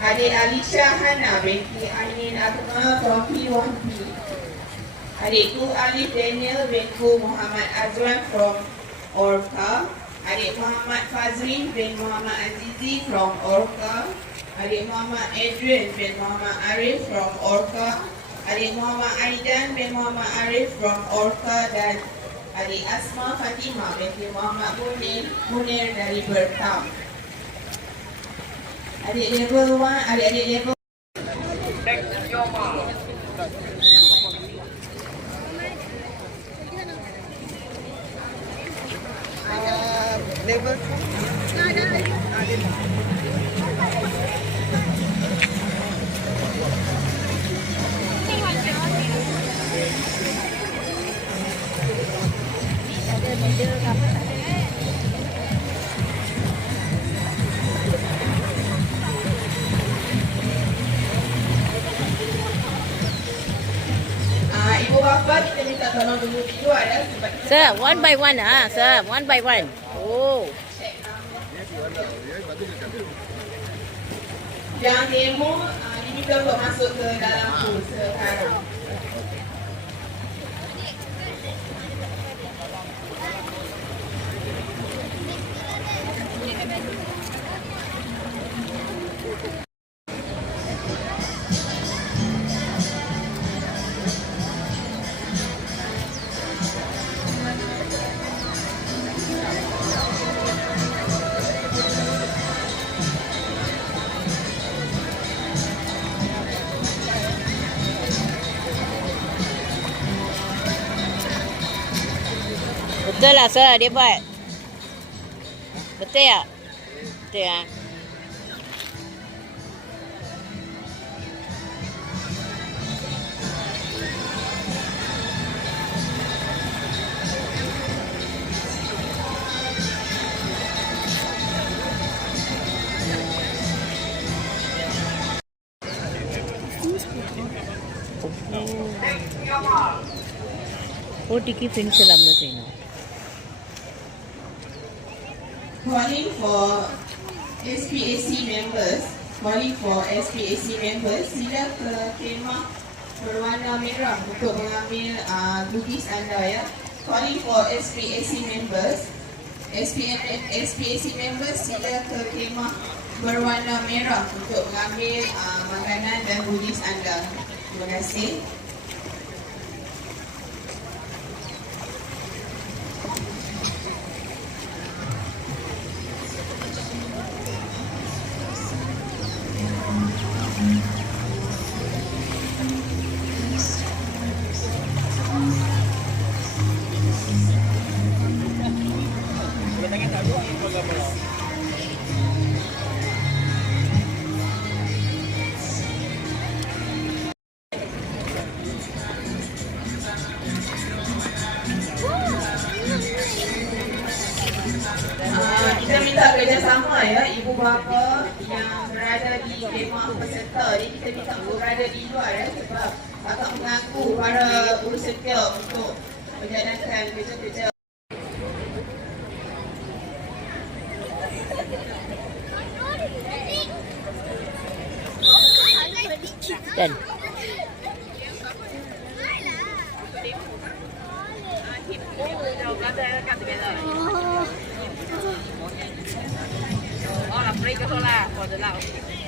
Adik Alisha Hana binti Ainin Akma from P1P. Adikku Alif Daniel bintu Muhammad Azwan from Orka. Adik Muhammad Fazrin bin Muhammad Azizi from Orka. Adik Muhammad Adrian bin Muhammad Arif from Orka. Adik Muhammad Aidan bin Muhammad Arif from Orka dan adik Asma Fatimah binti Muhammad Munir dari Bertam. Adik level 1, adik-adik level level 2. Ibu bapa kita minta tolong dulu ada sebab kita Sir, one by one sir, one by one. Oh. yang demo diminta untuk masuk ke dalam tu sekarang. Betul lah sir, dia buat. Betul tak? Betul lah. OTK finish alamnya sini. Calling for SPAC members, sila ke kemah berwarna merah untuk mengambil goodies anda ya. Calling for SPAC members, sila ke kemah berwarna merah untuk mengambil makanan dan goodies anda. Terima kasih. Kita minta kerjasama ya, ibu bapa yang berada di kemah peserta ni, kita minta untuk berada di luar ya, sebab akan mengganggu para peserta untuk menjalankan kerja-kerja. Dan Oh, la break 就说啦，我知道。